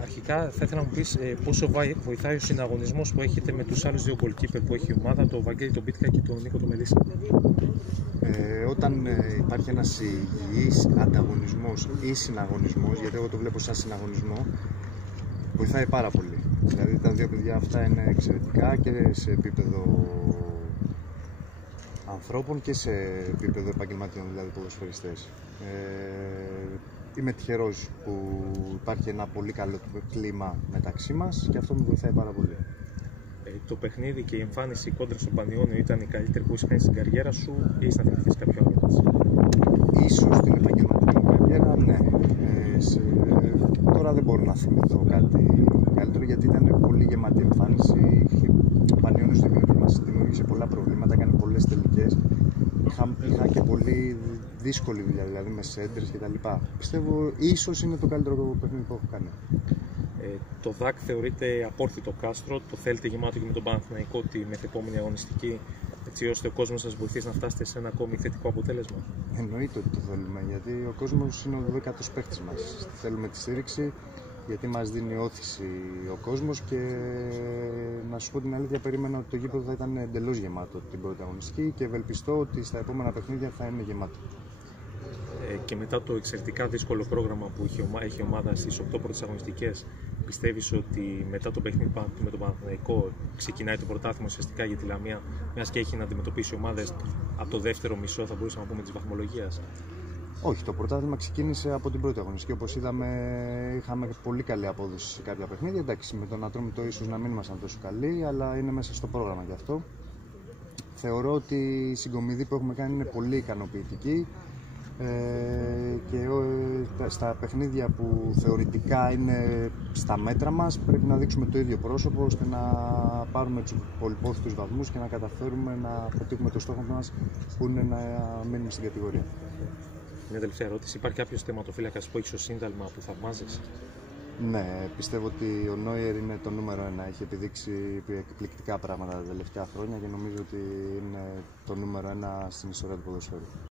Αρχικά θα ήθελα να μου πεις πόσο βοηθάει ο συναγωνισμός που έχετε με τους άλλους δύο goalkeeper που έχει η ομάδα, τον Βαγγέλη τον Πίτκα και τον Νίκο τον Μελίσσα. Όταν υπάρχει ένας υγιής ανταγωνισμός ή συναγωνισμός, γιατί εγώ το βλέπω σαν συναγωνισμό, βοηθάει πάρα πολύ. Δηλαδή τα δύο παιδιά αυτά είναι εξαιρετικά και σε επίπεδο ανθρώπων και σε επίπεδο επαγγελματιών, δηλαδή ποδοσφαιριστές. Είμαι τυχερός που υπάρχει ένα πολύ καλό κλίμα μεταξύ μας και αυτό με βοηθάει πάρα πολύ. Το παιχνίδι και η εμφάνιση κόντρα στον Πανιόνιο ήταν η καλύτερη που έχεις κάνει στην καριέρα σου ή έχεις να θυμηθείς κάποιο άλλο έτσι? Ίσως στην επαγγελματική μου καριέρα, ναι. Τώρα δεν μπορώ να θυμηθώ κάτι καλύτερο γιατί ήταν πολύ γεμάτη εμφάνιση. Ο Πανιόνιος δημιούργησε πολλά προβλήματα, έκανε πολλές τελικές. Είχα και πολύ δύσκολη δουλειά, δηλαδή με σέντρες κτλ. Πιστεύω ίσως είναι το καλύτερο παιχνίδι που έχω κάνει. Το ΔΑΚ θεωρείται απόρθητο κάστρο, το θέλετε γεμάτο και με τον Παναθηναϊκό τη μεθεπόμενη αγωνιστική, έτσι ώστε ο κόσμος σας βοηθήσει να φτάσετε σε ένα ακόμη θετικό αποτέλεσμα? Εννοείται ότι το θέλουμε, γιατί ο κόσμος είναι ο 12ος παίκτης μας. Θέλουμε τη στήριξη, γιατί μας δίνει όθηση ο κόσμος και να σου πω την αλήθεια, περίμενα ότι το γήπεδο θα ήταν εντελώς γεμάτο την πρώτη αγωνιστική και ευελπιστώ ότι στα επόμενα παιχνίδια θα είναι γεμάτο. Και μετά το εξαιρετικά δύσκολο πρόγραμμα που έχει η ομάδα στις 8 πρώτες αγωνιστικές, πιστεύεις ότι μετά το παιχνίδι με τον Παναθηναϊκό ξεκινάει το πρωτάθλημα ουσιαστικά για τη Λαμία, μιας και έχει να αντιμετωπίσει ομάδες από το δεύτερο μισό, θα μπορούσαμε να πούμε, της βαθμολογίας? Όχι, το πρωτάθλημα ξεκίνησε από την πρώτη αγωνιστική. Όπως είδαμε, είχαμε πολύ καλή απόδοση σε κάποια παιχνίδια. Εντάξει, με τον Ατρόμητο ίσως να μην ήμασταν τόσο καλοί, αλλά είναι μέσα στο πρόγραμμα γι' αυτό. Θεωρώ ότι η συγκομιδή που έχουμε κάνει είναι πολύ ικανοποιητική. Και στα παιχνίδια που θεωρητικά είναι στα μέτρα μας πρέπει να δείξουμε το ίδιο πρόσωπο ώστε να πάρουμε τους πολυπόθητους βαθμούς και να καταφέρουμε να πετύχουμε το στόχο μας που είναι να μείνουμε στην κατηγορία. Μια τελευταία ερώτηση. Υπάρχει κάποιος τερματοφύλακας που έχει ως σύνταλμα που θαυμάζεις? Ναι, πιστεύω ότι ο Νόιερ είναι το νούμερο 1. Έχει επιδείξει εκπληκτικά πράγματα τα τελευταία χρόνια και νομίζω ότι είναι το νούμερο 1 στην ιστορία του ποδοσφαίρου.